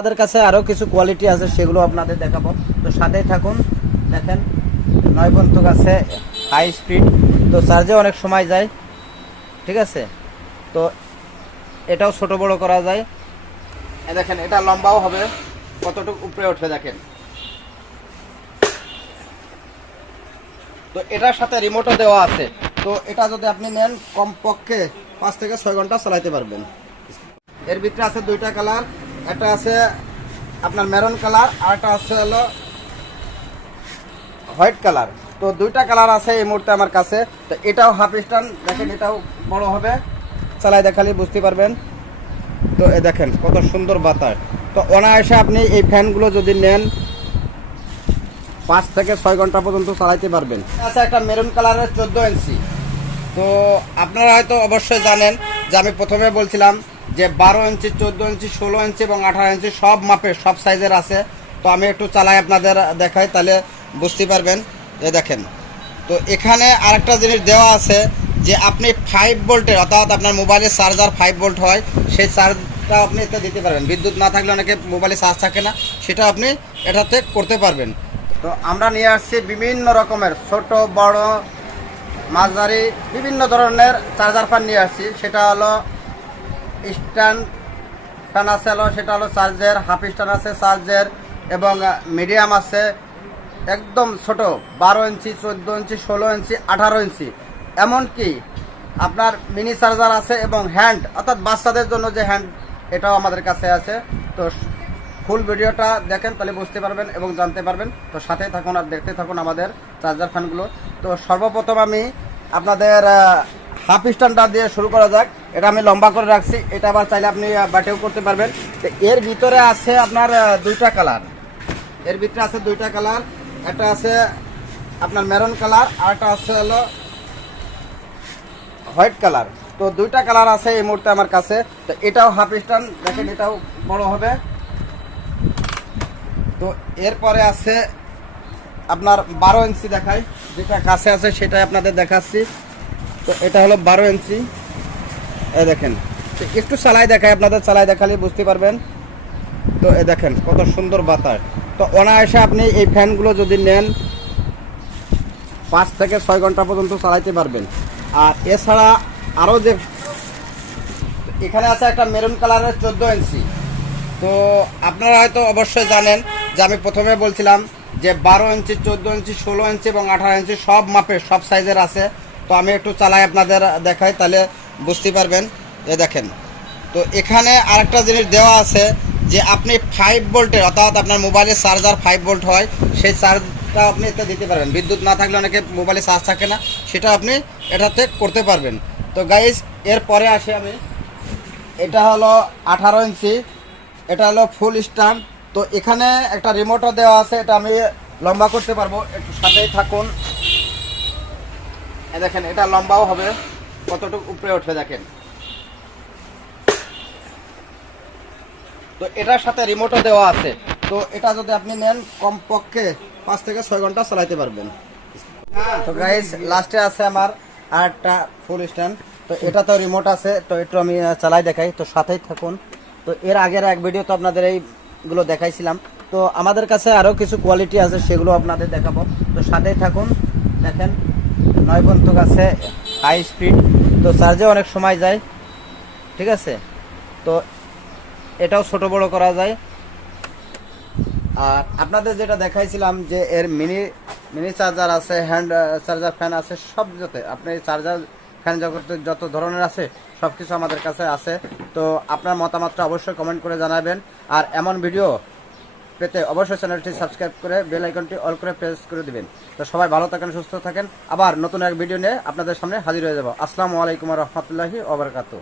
আমাদের কাছে আরও কিছু কোয়ালিটি আছে, সেগুলো আপনাদের দেখাবো। তো সাথেই থাকুন, দেখেন, নয় বন্ধুক আছে হাই স্পিড তো চার্জে অনেক সময় যায়, ঠিক আছে? তো এটাও ছোট বড় করা যায়। দেখেন, এটা লম্বাও হবে, কতটুকু উপরে উঠে দেখেন। তো এটার সাথে রিমোটও দেওয়া আছে। তো এটা যদি আপনি নেন, কমপক্ষে পাঁচ থেকে ছয় ঘণ্টা চালাইতে পারবেন। এর ভিতরে আছে দুইটা কালার একটা আছে আপনার মেরুন কালার আর একটা আছে হলো হোয়াইট কালার তো দুইটা কালার আছে এই মুহূর্তে আমার কাছে। তো এটাও হাফ স্টান দেখেন এটাও বড় হবে। চালাই দেখালি বুঝতে পারবেন। তো এ দেখেন, কত সুন্দর বাতাস। তো অনায়াসে আপনি এই ফ্যানগুলো যদি নেন, পাঁচ থেকে ছয় ঘণ্টা পর্যন্ত চালাইতে পারবেন। আছে একটা মেরুন কালারের চোদ্দ ইঞ্চি তো আপনারা হয়তো অবশ্যই জানেন যে আমি প্রথমে বলছিলাম যে বারো ইঞ্চি, চোদ্দ ইঞ্চি, ষোলো ইঞ্চি এবং আঠারো ইঞ্চি সব মাপের, সব সাইজের আছে। তো আমি একটু চালাই আপনাদের দেখাই, তাহলে বুঝতে পারবেন। এ দেখেন। তো এখানে আরেকটা জিনিস দেওয়া আছে যে আপনি ফাইভ ভোল্টের অর্থাৎ আপনার মোবাইলের চার্জার ফাইভ ভোল্ট হয়, সেই চার্জটা আপনি এতে দিতে পারবেন। বিদ্যুৎ না থাকলে অনেকে মোবাইলে চার্জ থাকে না, সেটা আপনি এটাতে করতে পারবেন। তো আমরা নিয়ে আসছি বিভিন্ন রকমের, ছোট, বড়, মাঝারি, বিভিন্ন ধরনের চার্জার ফ্যান নিয়ে আসছি। সেটা হলো স্ট্যান্ড ফ্যান আছে হলো, সেটা হলো চার্জের, হাফ স্ট্যান্ড আছে চার্জের, এবং মিডিয়াম আছে একদম ছোট, বারো ইঞ্চি, চোদ্দ ইঞ্চি, ষোলো ইঞ্চি, আঠারো ইঞ্চি। এমনকি আপনার মিনি চার্জার আছে এবং হ্যান্ড অর্থাৎ বাচ্চাদের জন্য যে হ্যান্ড এটাও আমাদের কাছে আছে। তো ফুল ভিডিওটা দেখেন, তাহলে বুঝতে পারবেন এবং জানতে পারবেন। তো সাথেই থাকুন আর দেখতে থাকুন আমাদের চার্জার ফ্যানগুলো তো সর্বপ্রথম আমি আপনাদের হাফ স্ট্যান্ডটা দিয়ে শুরু করা যাক। এটা আমি লম্বা করে রাখছি। এটা আবার চাইলে আপনি বাটেও করতে পারবেন। তো এর ভিতরে আছে আপনার দুইটা কালার। এর ভিতরে আছে দুইটা কালার। একটা আছে আপনার মেরুন কালার, আর একটা আছে হলো হোয়াইট কালার। তো দুইটা কালার আছে এই মুহূর্তে আমার কাছে। তো এটাও হাফ স্ট্যান্ড, দেখেন এটাও বড় হবে। তো এরপরে আছে আপনার বারো ইঞ্চি দেখাই। যেটা কাছে আছে সেটাই আপনাদের দেখাচ্ছি। তো এটা হলো বারো ইঞ্চি। এ দেখেন, তো একটু চালাই দেখায় আপনাদের চালাই দেখালে বুঝতে পারবেন। তো এ দেখেন, কত সুন্দর বাতাস। তো অনায়াসে আপনি এই ফ্যানগুলো যদি নেন, পাঁচ থেকে ছয় ঘণ্টা পর্যন্ত চালাইতে পারবেন। আর এছাড়া আরও যে, এখানে আছে একটা মেরুন কালারের চোদ্দ ইঞ্চি। তো আপনারা হয়তো অবশ্যই জানেন যে আমি প্রথমে বলছিলাম যে বারো ইঞ্চি, চোদ্দ ইঞ্চি, ষোলো ইঞ্চি এবং আঠারো ইঞ্চি সব মাপের সব সাইজের আছে। তো আমি একটু চালাই আপনাদের দেখাই, তাহলে বুঝতে পারবেন। এ দেখেন, তো এখানে আরেকটা জিনিস দেওয়া আছে যে আপনি ফাইভ ভোল্টের অর্থাৎ আপনার মোবাইলের চার্জার ফাইভ ভোল্ট হয়, সেই চার্জটা আপনি এতে দিতে পারবেন। বিদ্যুৎ না থাকলে অনেকে মোবাইলে চার্জ থাকে না, সেটা আপনি এটাতে করতে পারবেন। তো গাইজ এরপরে আসি আমি। এটা হলো আঠারো ইঞ্চি, এটা হলো ফুল স্ট্যান্ড তো এখানে একটা রিমোটও দেওয়া আছে, এটা আমি লম্বা করতে পারব, একটু সাথেই থাকুন। দেখেন, এটা লম্বাও হবে, কতটুকু উপরে উঠে দেখেন। তো এটার সাথে রিমোটও দেওয়া আছে। তো এটা যদি আপনি নেন, কমপক্ষে পাঁচ থেকে ছয় ঘণ্টা চালাইতে পারবেন। তো গাইজ লাস্টে আছে আমার আর একটা ফুল স্ট্যান্ড তো এটা তো রিমোট আছে, তো একটু আমি চালাই দেখাই। তো সাথেই থাকুন। তো এর আগের এক ভিডিও তো আপনাদের এইগুলো দেখাইছিলাম। তো আমাদের কাছে আরও কিছু কোয়ালিটি আছে, সেগুলো আপনাদের দেখাবো। তো সাথেই থাকুন, দেখেন। নয় বন্ধুক আছে হাই স্পিড তো চার্জে অনেক সময় যায়, ঠিক আছে? তো এটাও ছোট বড় করা যায়। আর আপনাদের যেটা দেখাইছিলাম যে এর মিনি মিনি চার্জার আছে হ্যান্ড চার্জার ফ্যান আছে, সব যাতে, আপনি চার্জার ফ্যান জগতে যত ধরনের আছে সব কিছু আমাদের কাছে আছে। তো আপনার মতামতটা অবশ্যই কমেন্ট করে জানাবেন। আর এমন ভিডিও পেতে অবশ্যই চ্যানেলটি সাবস্ক্রাইব করে বেল আইকনটি অল করে প্রেস করে দিবেন। তো সবাই ভালো থাকেন, সুস্থ থাকেন। আবার নতুন এক ভিডিও নিয়ে আপনাদের সামনে হাজির হয়ে যাব। আসসালামু আলাইকুম রহমতুল্লাহি ওবরাকাতু